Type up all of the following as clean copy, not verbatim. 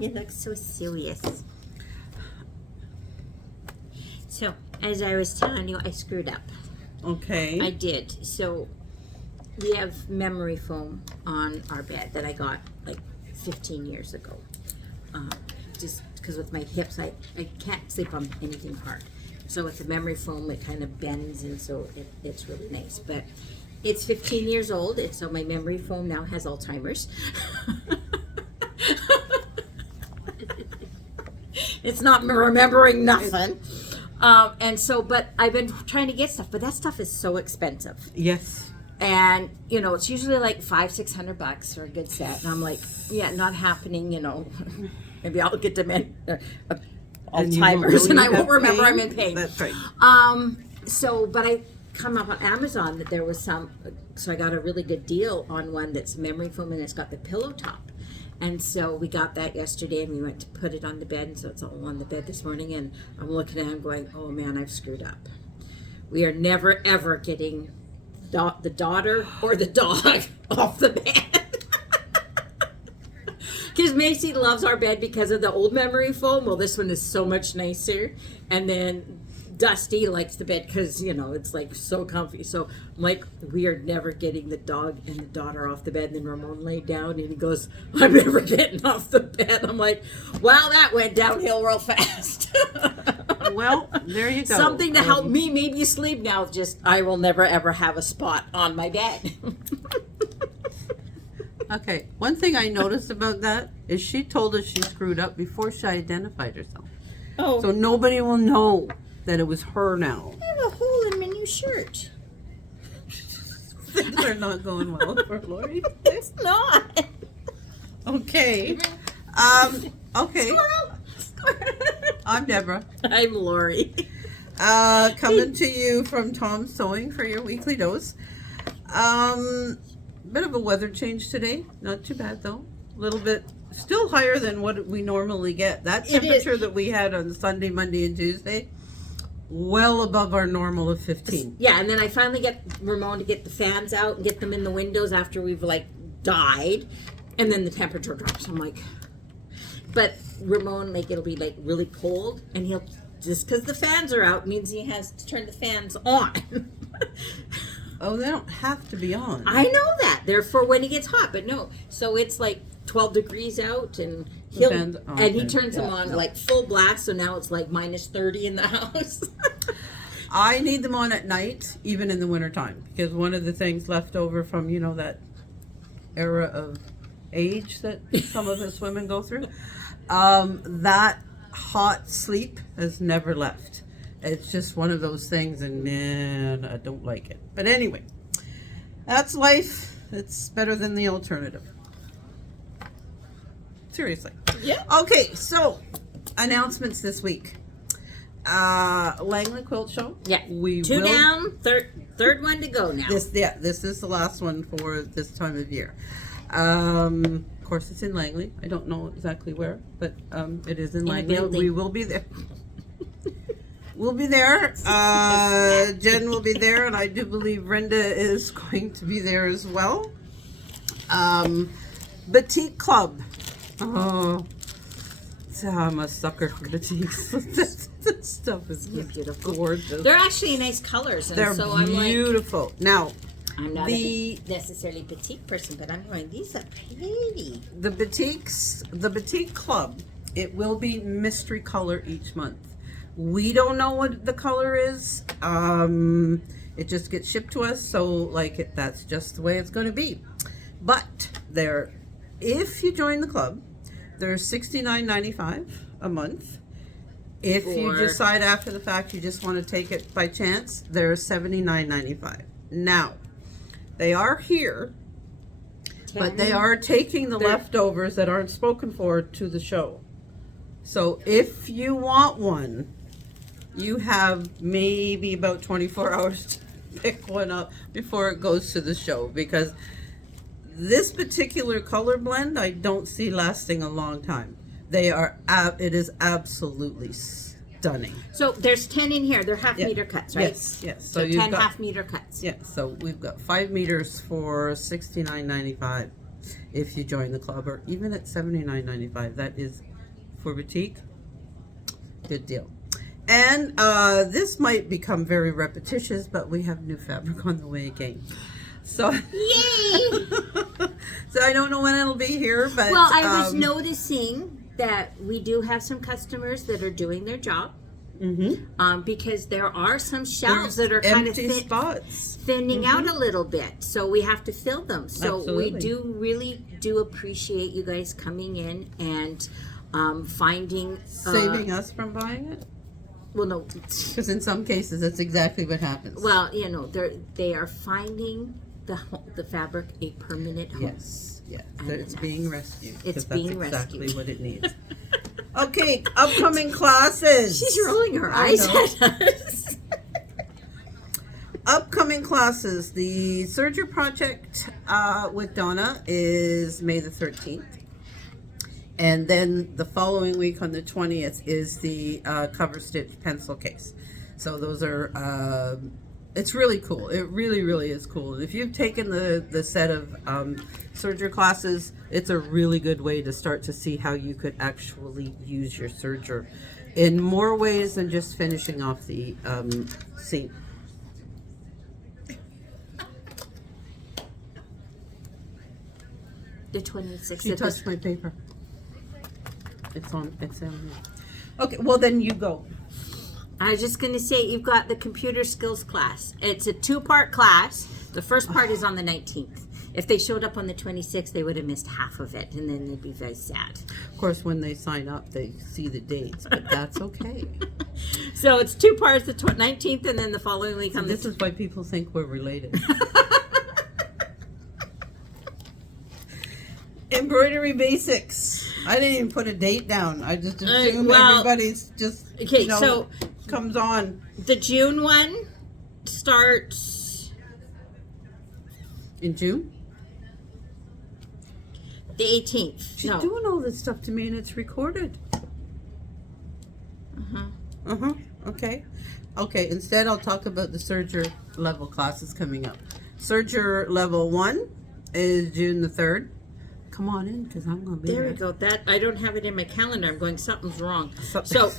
You look so serious. So, as I was telling you, I screwed up. Okay. I did. So, we have memory foam on our bed that I got like 15 years ago. Just because with my hips, I can't sleep on anything hard. So with the memory foam, it kind of bends, and so it's really nice. But it's 15 years old, and so my memory foam now has Alzheimer's. It's not remembering nothing. And so, but I've been trying to get stuff, but that stuff is so expensive. Yes. And, you know, it's usually like $500-600 for a good set. And I'm like, yeah, not happening, you know. Maybe I'll get Alzheimer's and I won't remember I'm in pain. That's right. So, but I come up on Amazon that there was some, so I got a really good deal on one that's memory foam and it's got the pillow top. And so we got that yesterday and we went to put it on the bed. And so it's all on the bed this morning. And I'm looking at it and going, oh man, I've screwed up. We are never, ever getting the daughter or the dog off the bed. Because Macy loves our bed because of the old memory foam. Well, this one is so much nicer. And then Dusty likes the bed because, you know, it's like so comfy. So I'm like, we are never getting the dog and the daughter off the bed. And then Ramon laid down and he goes, I'm never getting off the bed. I'm like, wow, that went downhill real fast. Well, there you go. Something to help me maybe sleep now. Just, I will never ever have a spot on my bed. Okay, one thing I noticed about that is she told us she screwed up before she identified herself. Oh. So nobody will know that it was her now. I have a hole in my new shirt. Things are not going well for Lori. It's not. Okay. Okay. Squirrel. I'm Deborah. I'm Lori. Coming to you from Tom's Sewing for your weekly dose. Bit of a weather change today. Not too bad though. A little bit, still higher than what we normally get. That temperature that we had on Sunday, Monday, and Tuesday, well above our normal of 15. Yeah, and then I finally get Ramon to get the fans out and get them in the windows after we've like died, and then the temperature drops. I'm like, but Ramon, like, it'll be like really cold, and he'll, just because the fans are out means he has to turn the fans on. Oh, they don't have to be on. I know that. They're for when it gets hot, but no. So it's like 12 degrees out, and he turns them on like full blast. So now it's like minus 30 in the house. I need them on at night, even in the wintertime, because one of the things left over from, you know, that era of age that some of us women go through, that hot sleep has never left. It's just one of those things, and man, I don't like it. But anyway, that's life. It's better than the alternative. Seriously. Yeah. Okay, so announcements this week. Langley Quilt Show. Yeah. We Two will, down, third one to go now. This is the last one for this time of year. Of course, it's in Langley. I don't know exactly where, but it is in Langley. We will be there. We'll be there. Jen will be there, and I do believe Brenda is going to be there as well. Batik Club. Oh, I'm a sucker for batiks. That stuff is beautiful, gorgeous. They're actually nice colors, and They're so I'm like, beautiful. Now, I'm not necessarily petite person, but I'm going, these are pretty. The Batik Club, it will be mystery color each month. We don't know what the color is. It just gets shipped to us, so like that's just the way it's going to be. But if you join the club, there's $69.95 a month. If you decide after the fact you just want to take it by chance, there's $79.95. Now, they are here, but they are taking the leftovers that aren't spoken for to the show. So if you want one, you have maybe about 24 hours to pick one up before it goes to the show, because this particular color blend I don't see lasting a long time. It is absolutely stunning. So there's 10 in here. They're half-meter cuts, right? Yes. So 10 half-meter cuts. Yeah, so we've got 5 meters for $69.95. if you join the club, or even at $79.95. That is for boutique. Good deal. And this might become very repetitious, but we have new fabric on the way again. So, Yay! so I don't know when it'll be here, but Well, I was noticing that we do have some customers that are doing their job. Because there are some shelves that are kind of spots thinning out a little bit, so we have to fill them. So Absolutely. we do really appreciate you guys coming in and finding saving us from buying it. Well, no, Because in some cases, that's exactly what happens. well, you know, they are finding the fabric a permanent home. Yes, yes, it's being rescued. It's 'cause being that's exactly rescued. what it needs. Okay, upcoming classes. She's rolling her I eyes know. at us. Upcoming classes. The Serger project with Donna is May the 13th. And then the following week on the 20th is the cover stitch pencil case. So those are, it's really cool. It really, really is cool. And if you've taken the set of serger classes, it's a really good way to start to see how you could actually use your serger in more ways than just finishing off the seam. The 26th. She touched my paper. It's on there. Okay, well then you go. I was just going to say, you've got the computer skills class. It's a 2-part class. The first part is on the 19th. If they showed up on the 26th, they would have missed half of it, and then they'd be very sad. Of course, when they sign up, they see the dates, but that's okay. So it's 2 parts, the 19th, and then the following week on This is why people think we're related. Embroidery basics. I didn't even put a date down. I just assume everybody's just, okay, so comes on. The June one starts In June? the 18th. She's doing all this stuff to me and it's recorded. Okay. Okay, instead I'll talk about the Serger level classes coming up. Serger level 1 is June the 3rd. Come on in, because I'm going to be There there. we go. That I don't have it in my calendar. I'm going, something's wrong. So- So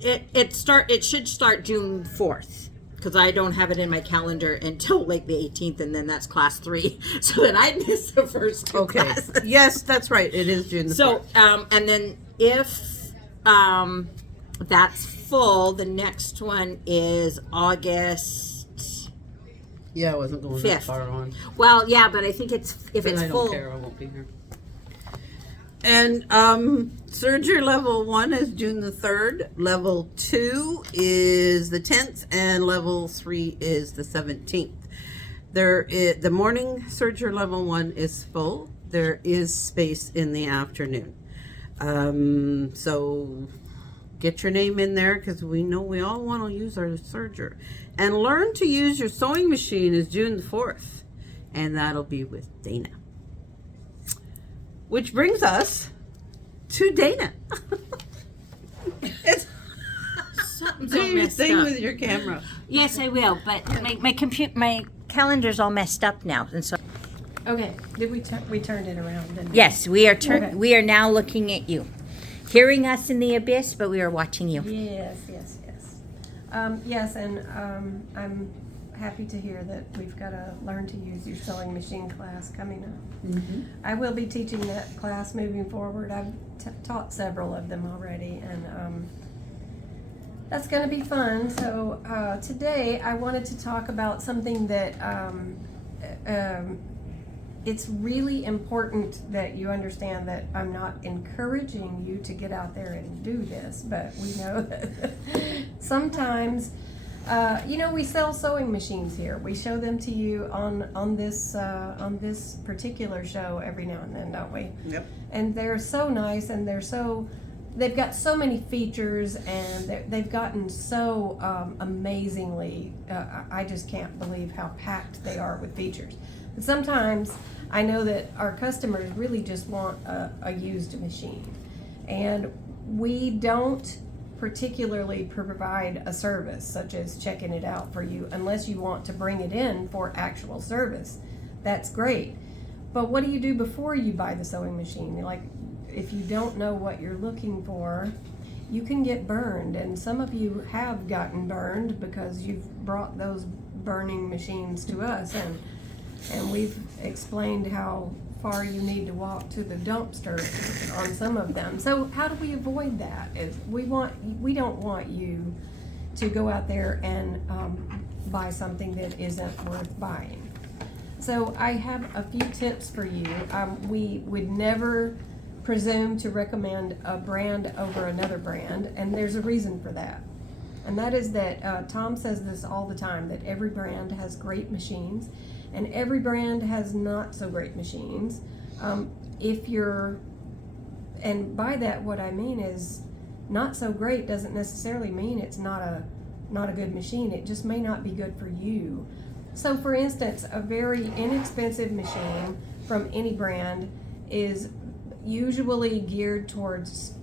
it should start June 4th, because I don't have it in my calendar until like the 18th, and then that's class 3. So then I miss the first 2 Okay. classes. Yes, that's right. It is June the 4th. So and then if that's full, the next one is August. Yeah, I wasn't going that 5th. far on. Well, yeah, but I think if But it's I don't full. care. I won't be here. And Serger level 1 is June the 3rd. Level 2 is the 10th, and level 3 is the 17th. The morning Serger level 1 is full. There is space in the afternoon. So get your name in there, because we know we all want to use our serger. And learn to use your sewing machine is June the 4th. And that'll be with Dana. Which brings us to Dana. Something's Do all your messed thing up. with your camera. Yes, I will. But my calendar's all messed up now, and so. Okay, did we turned it around? Didn't we? Yes, we are Okay. we are now looking at you, hearing us in the abyss, but we are watching you. Yes, yes, yes. Yes, and I'm happy to hear that we've got a learn to use your sewing machine class coming up. I will be teaching that class moving forward. I've taught several of them already, and that's going to be fun. So today I wanted to talk about something that it's really important that you understand that I'm not encouraging you to get out there and do this, but we know that sometimes, we sell sewing machines here. We show them to you on this particular show every now and then, don't we? Yep. And they're so nice, and they've got so many features, and they've gotten so amazingly, I just can't believe how packed they are with features. But sometimes I know that our customers really just want a used machine, and we don't particularly provide a service such as checking it out for you unless you want to bring it in for actual service. That's great. But what do you do before you buy the sewing machine? Like, if you don't know what you're looking for, you can get burned. And some of you have gotten burned because you've brought those burning machines to us, and we've explained how far you need to walk to the dumpster on some of them. So how do we avoid that? We don't want you to go out there and buy something that isn't worth buying. So I have a few tips for you. We would never presume to recommend a brand over another brand, and there's a reason for that. And that is that Tom says this all the time, that every brand has great machines and every brand has not so great machines. And by that what I mean is, not so great doesn't necessarily mean it's not a good machine. It just may not be good for you. So for instance, a very inexpensive machine from any brand is usually geared towards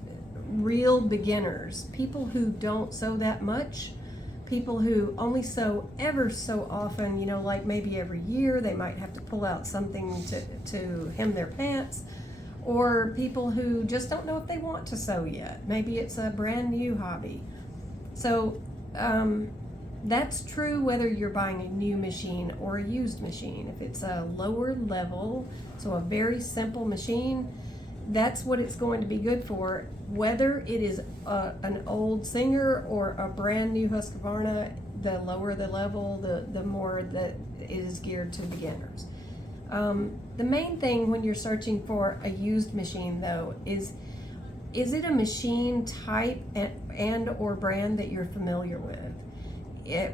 real beginners, people who don't sew that much, people who only sew ever so often, you know, like maybe every year they might have to pull out something to hem their pants, or people who just don't know if they want to sew yet. Maybe it's a brand new hobby. So that's true whether you're buying a new machine or a used machine. If it's a lower level, so a very simple machine, that's what it's going to be good for. Whether it is an old Singer or a brand new Husqvarna, the lower the level, the more that it is geared to beginners. The main thing when you're searching for a used machine, though, is it a machine type and or brand that you're familiar with?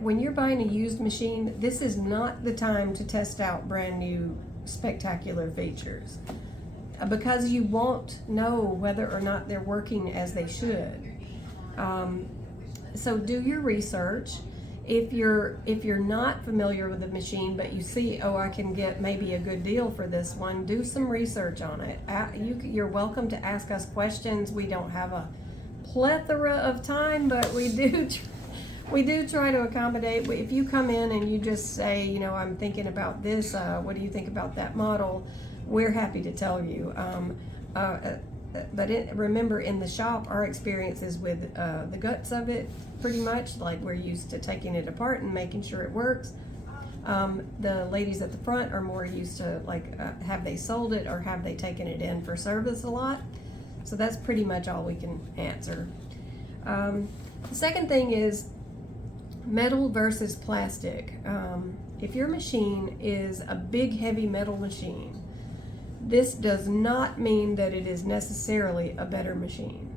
When you're buying a used machine, this is not the time to test out brand new spectacular features, because you won't know whether or not they're working as they should. So do your research. If you're not familiar with the machine, but you see, oh, I can get maybe a good deal for this one, do some research on it. You're welcome to ask us questions. We don't have a plethora of time, but we do try to accommodate. If you come in and you just say, you know, I'm thinking about this, what do you think about that model? We're happy to tell you. But remember, in the shop, our experience is with the guts of it, pretty much. Like, we're used to taking it apart and making sure it works. The ladies at the front are more used to, like, have they sold it or have they taken it in for service a lot? So that's pretty much all we can answer. The second thing is metal versus plastic. If your machine is a big, heavy metal machine, this does not mean that it is necessarily a better machine.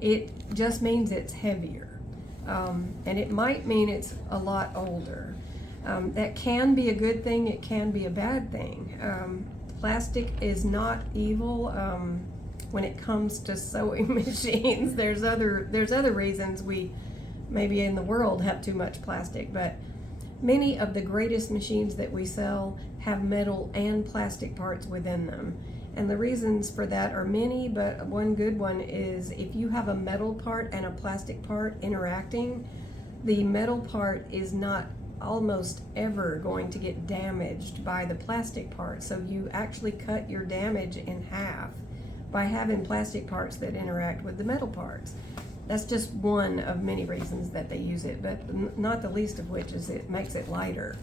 It just means it's heavier. And it might mean it's a lot older. That can be a good thing, it can be a bad thing. Plastic is not evil when it comes to sewing machines. There's other reasons we maybe in the world have too much plastic, but many of the greatest machines that we sell have metal and plastic parts within them. And the reasons for that are many, but one good one is if you have a metal part and a plastic part interacting, the metal part is not almost ever going to get damaged by the plastic part. So you actually cut your damage in half by having plastic parts that interact with the metal parts. That's just one of many reasons that they use it, but not the least of which is it makes it lighter.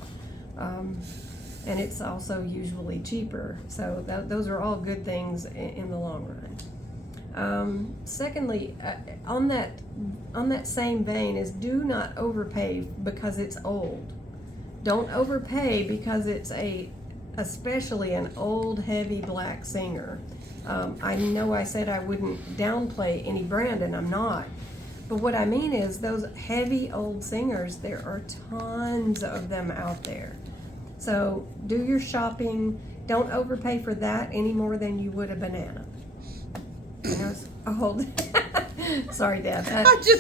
And it's also usually cheaper. So those are all good things in the long run. Secondly, on that same vein is, do not overpay because it's old. Don't overpay because it's especially an old, heavy black Singer. I know I said I wouldn't downplay any brand, and I'm not. But what I mean is those heavy old Singers, there are tons of them out there. So do your shopping. Don't overpay for that any more than you would a banana. You know, it's a whole sorry, Dad.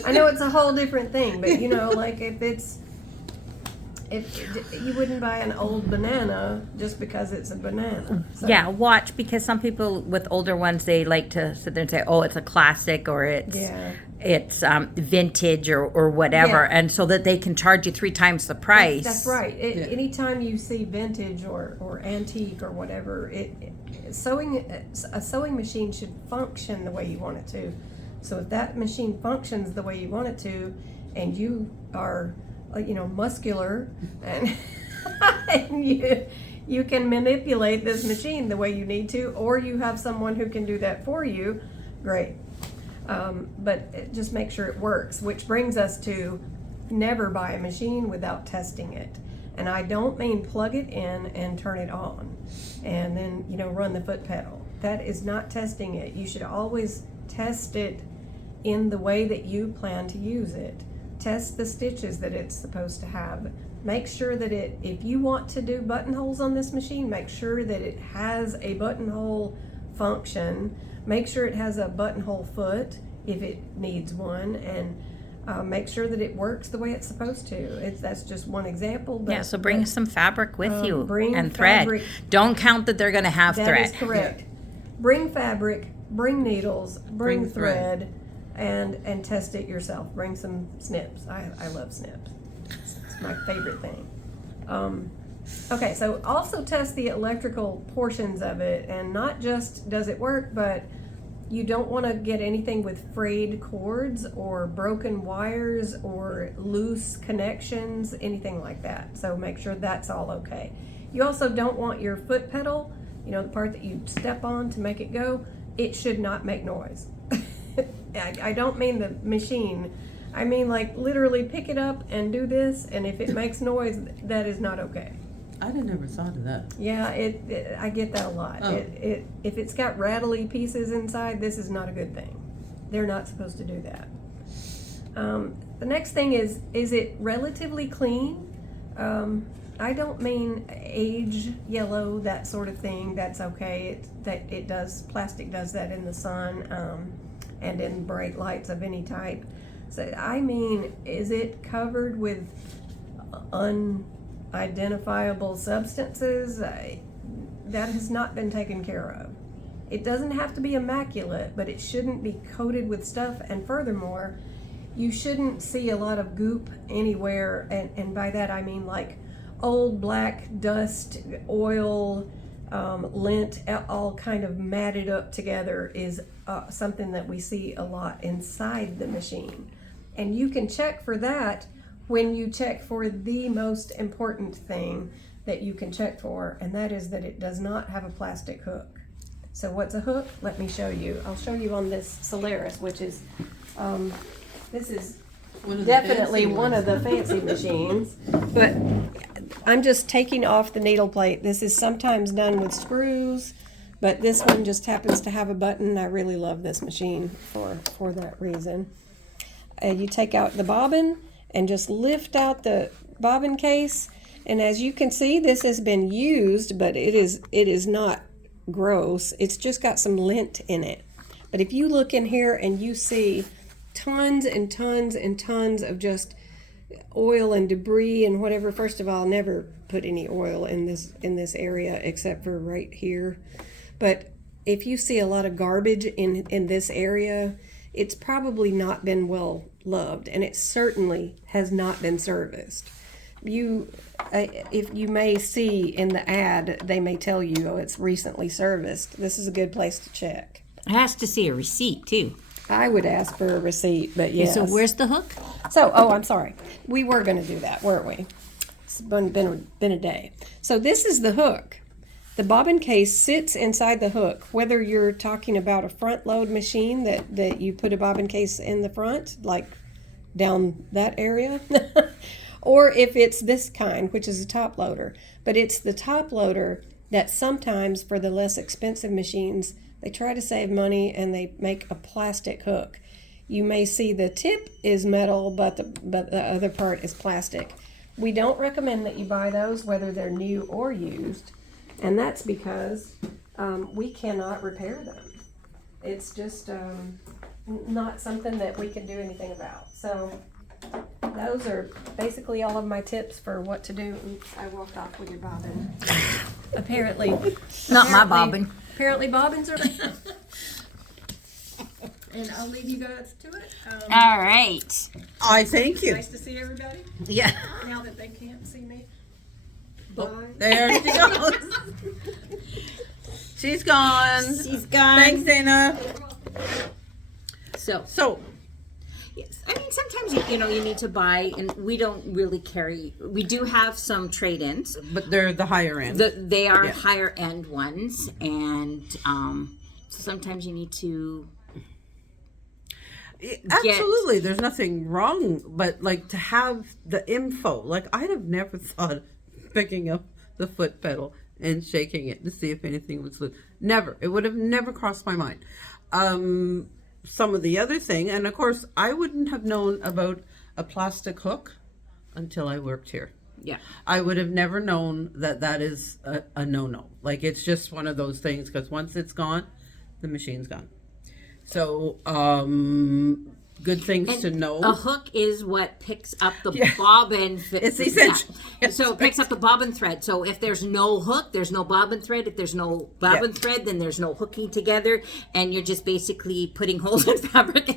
I know it's a whole different thing, but you know, like if You wouldn't buy an old banana just because it's a banana. So, Yeah, watch, because some people with older ones, they like to sit there and say, "Oh, it's a classic," or "It's Yeah. it's vintage," or whatever, Yeah. and so that they can charge you 3 times the price. That's right. Anytime you see vintage or antique or whatever, a sewing machine should function the way you want it to. So if that machine functions the way you want it to, and you are, muscular, and and you can manipulate this machine the way you need to, or you have someone who can do that for you, great. But just make sure it works, which brings us to never buy a machine without testing it. And I don't mean plug it in and turn it on and then, run the foot pedal. That is not testing it. You should always test it in the way that you plan to use it. Test the stitches that it's supposed to have. Make sure that if you want to do buttonholes on this machine, make sure that it has a buttonhole function. Make sure it has a buttonhole foot if it needs one, and make sure that it works the way it's supposed to. That's just one example. But, Yeah, so bring some fabric with you bring and thread. fabric. Don't count that they're going to have That thread. is correct. Bring fabric, bring needles, bring thread, and test it yourself. Bring some snips. I love snips. It's my favorite thing. Okay, so also test the electrical portions of it, and not just does it work, but you don't want to get anything with frayed cords or broken wires or loose connections, anything like that. So make sure that's all okay. You also don't want your foot pedal, the part that you step on to make it go, it should not make noise. I don't mean the machine. I mean, like, literally pick it up and do this, and if it makes noise, that is not okay. I never thought of that. Yeah, I get that a lot. Oh. If it's got rattly pieces inside, this is not a good thing. They're not supposed to do that. The next thing is it relatively clean? I don't mean age, yellow, that sort of thing. That's okay. Plastic does that in the sun, and in bright lights of any type. So I mean, is it covered with unidentifiable substances? That has not been taken care of. It doesn't have to be immaculate, but it shouldn't be coated with stuff. And furthermore, you shouldn't see a lot of goop anywhere, and by that I mean like old black dust, oil, lint, all kind of matted up together is something that we see a lot inside the machine. And you can check for that when you check for the most important thing that you can check for, and that is that it does not have a plastic hook. So what's a hook? Let me show you. I'll show you on this Solaris, which is, this is definitely one of the fancy machines, but I'm just taking off the needle plate. This is sometimes done with screws, but this one just happens to have a button. I really love this machine for that reason. You take out the bobbin and just lift out the bobbin case, and as you can see, this has been used, but it is not gross. It's just got some lint in it. But if you look in here and you see tons and tons and tons of just oil and debris and whatever. First of all, never put any oil in this area except for right here. But if you see a lot of garbage in this area, it's probably not been well loved, and it certainly has not been serviced. If you may see in the ad, they may tell you, oh, it's recently serviced. This is a good place to check. It has to see a receipt too. I would ask for a receipt, but yes. So where's the hook? So, I'm sorry. We were going to do that, weren't we? It's been a day. So this is the hook. The bobbin case sits inside the hook, whether you're talking about a front load machine that you put a bobbin case in the front, like down that area, or if it's this kind, which is a top loader. But it's the top loader that sometimes, for the less expensive machines, they try to save money and they make a plastic hook. You may see the tip is metal, but the other part is plastic. We don't recommend that you buy those, whether they're new or used, and that's because we cannot repair them. It's just not something that we can do anything about. So those are basically all of my tips for what to do. Oops, I walked off with your bobbin. Apparently. Not my bobbin. Apparently bobbins are. And I'll leave you guys to it. All right. I thank you. Nice to see everybody. Yeah. Now that they can't see me. Bye. There she goes. She's gone. She's gone. Thanks, Dana. So yes, I mean sometimes you need to buy, and we don't really carry. We do have some trade-ins. But they're the higher end. They are Yeah. higher end ones, and so sometimes you need to. Absolutely, there's nothing wrong, but like to have the info, like I'd have never thought of picking up the foot pedal and shaking it to see if anything was loose. Never. It would have never crossed my mind. Some of the other thing, and of course, I wouldn't have known about a plastic hook until I worked here. Yeah. I would have never known that is a no-no. Like, it's just one of those things, because once it's gone, the machine's gone. So, good things to know. A hook is what picks up the Yeah. bobbin. It's essential. Yeah. So it picks up the bobbin thread. So if there's no hook, there's no bobbin thread. If there's no bobbin thread, then there's no hooking together, and you're just basically putting holes in fabric.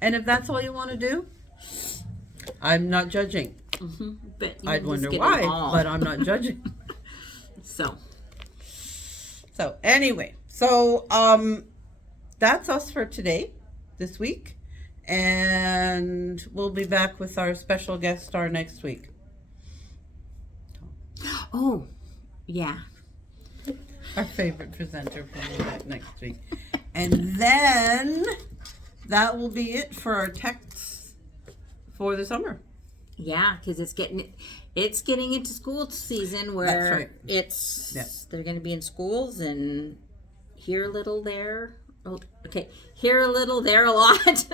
And if that's all you want to do, I'm not judging. But you I'd just wonder get it why, all. but I'm not judging. So So anyway, that's us for today, this week, and we'll be back with our special guest star next week. oh yeah. Our favorite presenter will be back next week, and then that will be it for our texts for the summer. Yeah, because it's getting into school season where That's right. they're going to be in schools, and here a little, there. Oh, okay, here a little, there a lot.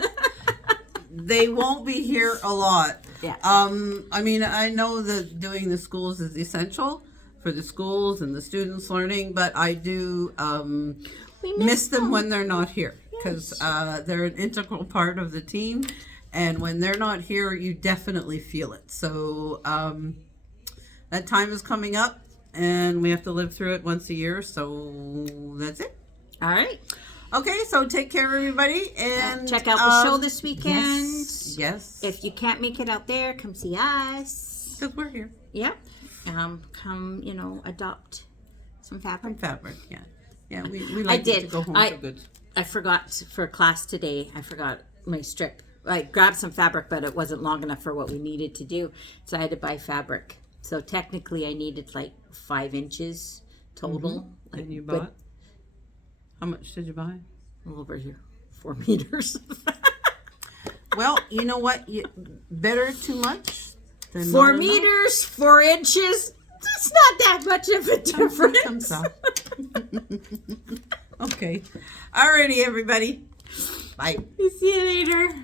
They won't be here a lot. Yeah. I mean, I know that doing the schools is essential for the schools and the students learning, but I do We miss them when they're not here, because they're an integral part of the team, and when they're not here, you definitely feel it. So that time is coming up, and we have to live through it once a year, so that's it. All right. Okay, so take care, everybody, and Check out the show this weekend. Yes, If you can't make it out there, come see us. because we're here. Yeah. Come, adopt some fabric. Fabric, yeah, we like it to go home for good. I forgot for class today. I forgot my strip. I grabbed some fabric, but it wasn't long enough for what we needed to do, so I had to buy fabric. So technically, I needed like 5 inches total. Like, And you but bought? How much did you buy? over here, 4 meters. Well, you know what? Better too much than 4 not enough. meters, 4 inches. It's not that much of a difference. Comes out. Okay. Alrighty, everybody. Bye. See you later.